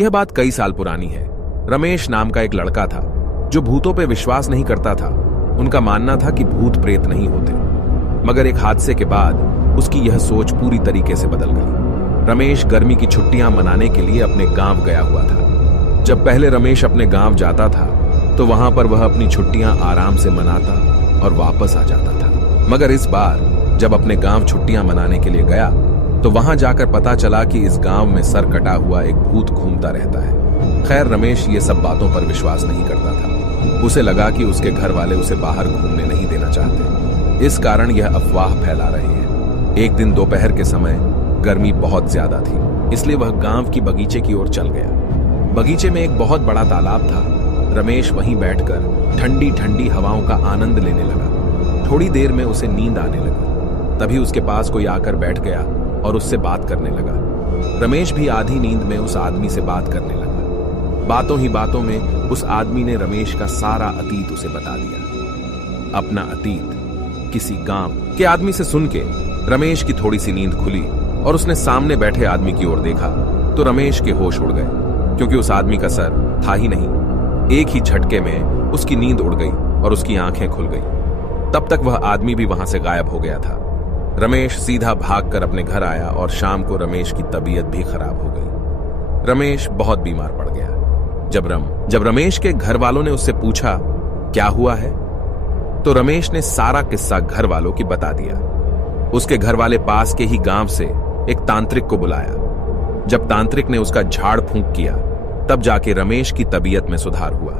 यह बात कई साल पुरानी है। रमेश नाम का एक लड़का था जो भूतों पे विश्वास नहीं करता था। उनका मानना था कि भूत प्रेत नहीं होते। मगर एक हादसे के बाद उसकी यह सोच पूरी तरीके से बदल गई। रमेश गर्मी की छुट्टियां मनाने के लिए अपने गांव गया हुआ था। जब पहले रमेश अपने गांव जाता था तो वहां पर वह अपनी छुट्टियां आराम से मनाता और वापस आ जाता था। मगर इस बार जब अपने गांव छुट्टियां मनाने के लिए गया तो वहां जाकर पता चला कि इस गांव में सर कटा हुआ एक भूत घूमता रहता है। खैर, रमेश ये सब बातों पर विश्वास नहीं करता था। उसे लगा कि उसके घर वाले उसे बाहर घूमने नहीं देना चाहते, इस कारण यह अफवाह फैला रहे हैं। एक दिन दोपहर के समय गर्मी बहुत ज्यादा थी, इसलिए वह गांव की बगीचे की ओर चल गया। बगीचे में एक बहुत बड़ा तालाब था। रमेश वहीं बैठकर ठंडी ठंडी हवाओं का आनंद लेने लगा। थोड़ी देर में उसे नींद आने लगी। तभी उसके पास कोई आकर बैठ गया और उससे बात करने लगा। रमेश भी आधी नींद में उस आदमी से बात करने लगा। बातों ही बातों में उस आदमी ने रमेश का सारा अतीत उसे बता दिया। अपना अतीत किसी गांव के आदमी से सुन के रमेश की थोड़ी सी नींद खुली और उसने सामने बैठे आदमी की ओर देखा तो रमेश के होश उड़ गए, क्योंकि उस आदमी का सर था ही नहीं। एक ही झटके में उसकी नींद उड़ गई और उसकी आंखें खुल गई। तब तक वह आदमी भी वहां से गायब हो गया था। रमेश सीधा भागकर अपने घर आया और शाम को रमेश की तबीयत भी खराब हो गई। रमेश बहुत बीमार पड़ गया। जब रमेश के घर वालों ने उससे पूछा क्या हुआ है, तो रमेश ने सारा किस्सा घर वालों की बता दिया। उसके घर वाले पास के ही गांव से एक तांत्रिक को बुलाया। जब तांत्रिक ने उसका झाड़ फूंक किया तब जाके रमेश की तबीयत में सुधार हुआ।